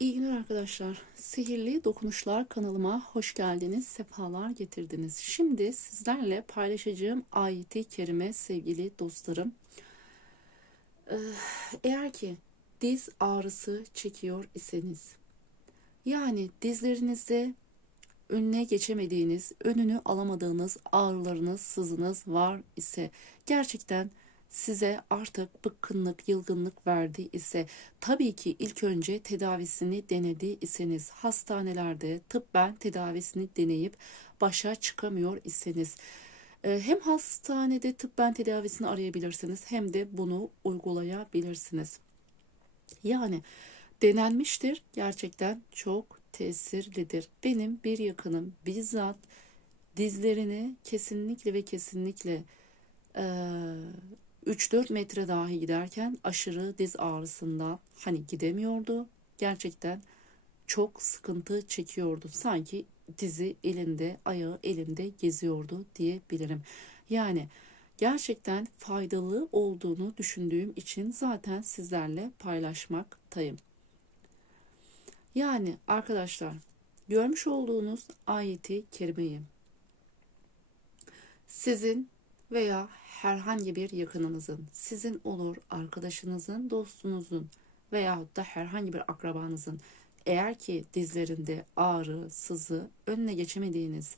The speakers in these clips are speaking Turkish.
İyi günler arkadaşlar. Sihirli Dokunuşlar kanalıma hoş geldiniz, sefalar getirdiniz. Şimdi sizlerle paylaşacağım ayeti kerime sevgili dostlarım. Ee, Eğer ki diz ağrısı çekiyor iseniz, yani dizlerinizde önüne geçemediğiniz, önünü alamadığınız ağrılarınız, sızınız var ise gerçekten size artık bıkkınlık, yılgınlık verdi ise tabii ki ilk önce tedavisini denedi iseniz hastanelerde tıbben tedavisini deneyip başa çıkamıyor iseniz e, hem hastanede tıbben tedavisini arayabilirsiniz hem de bunu uygulayabilirsiniz. Yani denenmiştir gerçekten çok tesirlidir. Benim bir yakınım bizzat dizlerini kesinlikle ve kesinlikle e, 3-4 metre dahi giderken aşırı diz ağrısından hani gidemiyordu. Gerçekten çok sıkıntı çekiyordu. Sanki dizi elinde, ayağı elinde geziyordu diyebilirim. Yani gerçekten faydalı olduğunu düşündüğüm için zaten sizlerle paylaşmaktayım. Yani arkadaşlar görmüş olduğunuz ayeti kerimeyi sizin veya herhangi bir yakınınızın, sizin olur arkadaşınızın, dostunuzun veyahut da herhangi bir akrabanızın eğer ki dizlerinde ağrı, sızı, önüne geçemediğiniz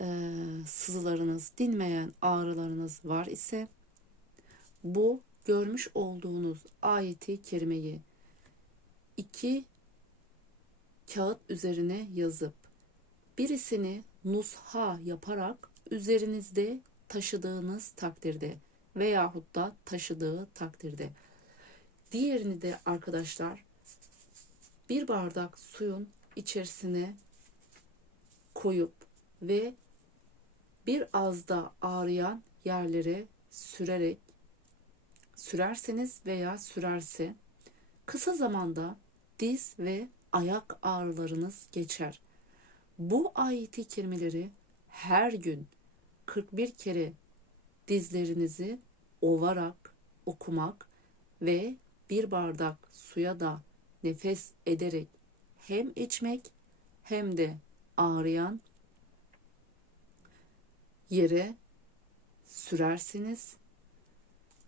e, sızılarınız, dinmeyen ağrılarınız var ise bu görmüş olduğunuz ayeti kerimeyi iki kağıt üzerine yazıp birisini nusha yaparak üzerinizde taşıdığınız takdirde veyahut da taşıdığı takdirde. Diğerini de arkadaşlar bir bardak suyun içerisine koyup ve bir az da ağrıyan yerlere sürerek sürerseniz veya sürerse kısa zamanda diz ve ayak ağrılarınız geçer. Bu ayeti kelimeleri her gün 41 kere dizlerinizi ovarak okumak ve bir bardak suya da nefes ederek hem içmek hem de ağrıyan yere sürerseniz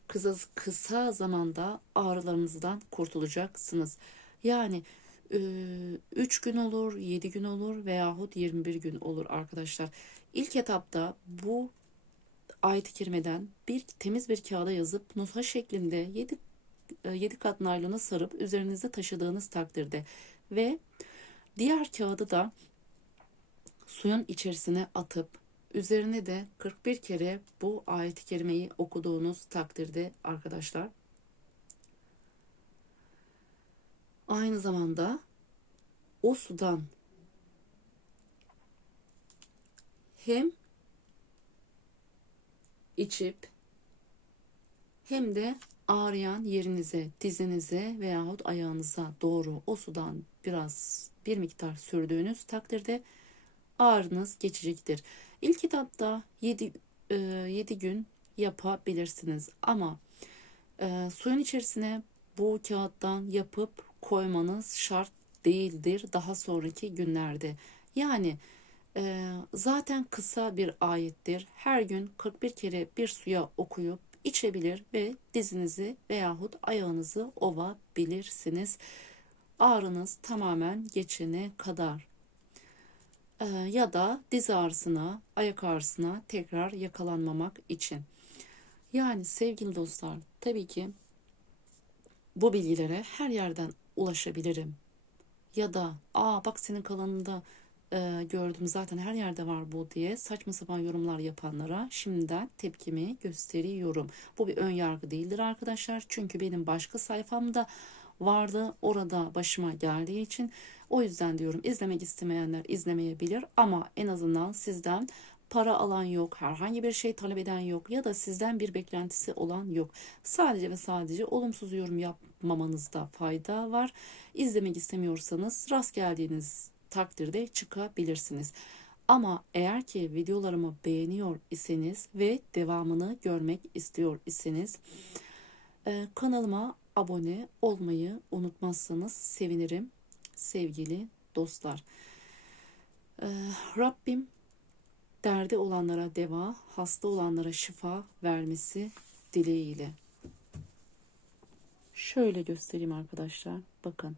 kısa, kısa zamanda ağrılarınızdan kurtulacaksınız. Yani 3 gün olur, 7 gün olur veyahut 21 gün olur arkadaşlar. İlk etapta bu ayet-i kerimeden bir temiz bir kağıda yazıp nusha şeklinde 7 7 kat naylona sarıp üzerinizde taşıdığınız takdirde ve diğer kağıdı da suyun içerisine atıp üzerine de 41 kere bu ayet-i kerimeyi okuduğunuz takdirde arkadaşlar aynı zamanda o sudan hem içip hem de ağrıyan yerinize, dizinize veyahut ayağınıza doğru o sudan biraz bir miktar sürdüğünüz takdirde ağrınız geçecektir. İlk etapta 7, 7 e, gün yapabilirsiniz ama e, suyun içerisine bu kağıttan yapıp koymanız şart değildir daha sonraki günlerde. Yani e, zaten kısa bir ayettir. Her gün 41 kere bir suya okuyup içebilir ve dizinizi veyahut ayağınızı ovabilirsiniz. Ağrınız tamamen geçene kadar. E, ya da diz ağrısına, ayak ağrısına tekrar yakalanmamak için. Yani sevgili dostlar tabii ki bu bilgilere her yerden ulaşabilirim. Ya da aa bak senin kalanında e, gördüm zaten her yerde var bu diye saçma sapan yorumlar yapanlara şimdiden tepkimi gösteriyorum. Bu bir ön yargı değildir arkadaşlar. Çünkü benim başka sayfamda vardı. Orada başıma geldiği için o yüzden diyorum izlemek istemeyenler izlemeyebilir ama en azından sizden para alan yok, herhangi bir şey talep eden yok ya da sizden bir beklentisi olan yok. Sadece ve sadece olumsuz yorum yapmamanızda fayda var. İzlemek istemiyorsanız rast geldiğiniz takdirde çıkabilirsiniz. Ama eğer ki videolarımı beğeniyor iseniz ve devamını görmek istiyor iseniz e, kanalıma abone olmayı unutmazsanız sevinirim sevgili dostlar. Ee, Rabbim derdi olanlara deva, hasta olanlara şifa vermesi dileğiyle. Şöyle göstereyim arkadaşlar. Bakın.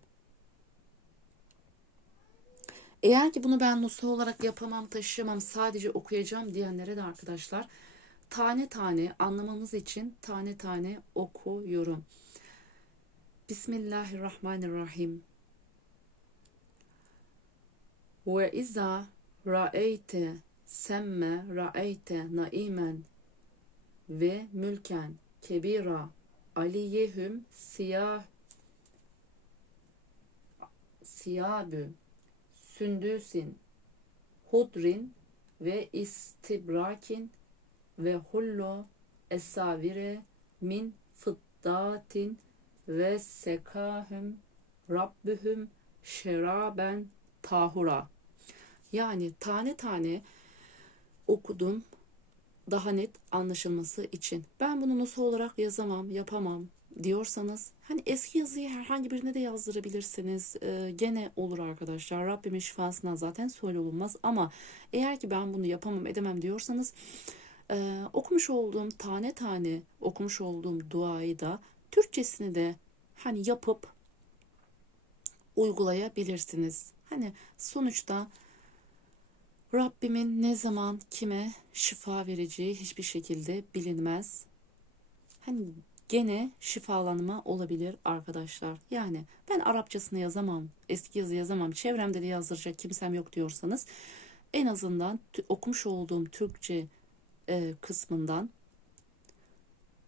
Eğer ki bunu ben nusa olarak yapamam, taşıyamam, sadece okuyacağım diyenlere de arkadaşlar tane tane anlamamız için tane tane okuyorum. Bismillahirrahmanirrahim. Ve izâ ra'eyte semme ra'eyte naimen ve mülken kebira aliyehum siyah siyabü sündüsin hudrin ve istibrakin ve hullu esavire min fıddatin ve sekahum rabbühüm şeraben tahura. Yani tane tane okudum daha net anlaşılması için. Ben bunu nasıl olarak yazamam, yapamam diyorsanız hani eski yazıyı herhangi birine de yazdırabilirsiniz. Ee, gene olur arkadaşlar. Rabbimin şifasından zaten söyle olunmaz ama eğer ki ben bunu yapamam, edemem diyorsanız e, okumuş olduğum tane tane okumuş olduğum duayı da Türkçesini de hani yapıp uygulayabilirsiniz. Hani sonuçta Rabbimin ne zaman kime şifa vereceği hiçbir şekilde bilinmez. Hani gene şifalanma olabilir arkadaşlar. Yani ben Arapçasını yazamam, eski yazı yazamam, çevremde de yazdıracak kimsem yok diyorsanız en azından okumuş olduğum Türkçe e, kısmından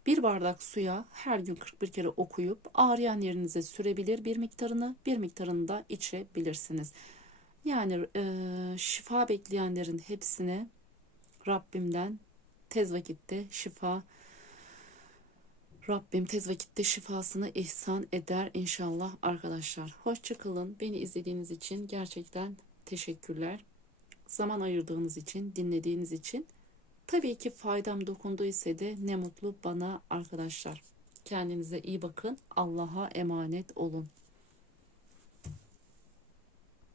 bir bardak suya her gün 41 kere okuyup ağrıyan yerinize sürebilir bir miktarını, bir miktarını da içebilirsiniz. Yani e, şifa bekleyenlerin hepsine Rabbimden tez vakitte şifa Rabbim tez vakitte şifasını ihsan eder inşallah arkadaşlar. Hoşçakalın. Beni izlediğiniz için gerçekten teşekkürler. Zaman ayırdığınız için, dinlediğiniz için. Tabii ki faydam dokundu ise de ne mutlu bana arkadaşlar. Kendinize iyi bakın. Allah'a emanet olun.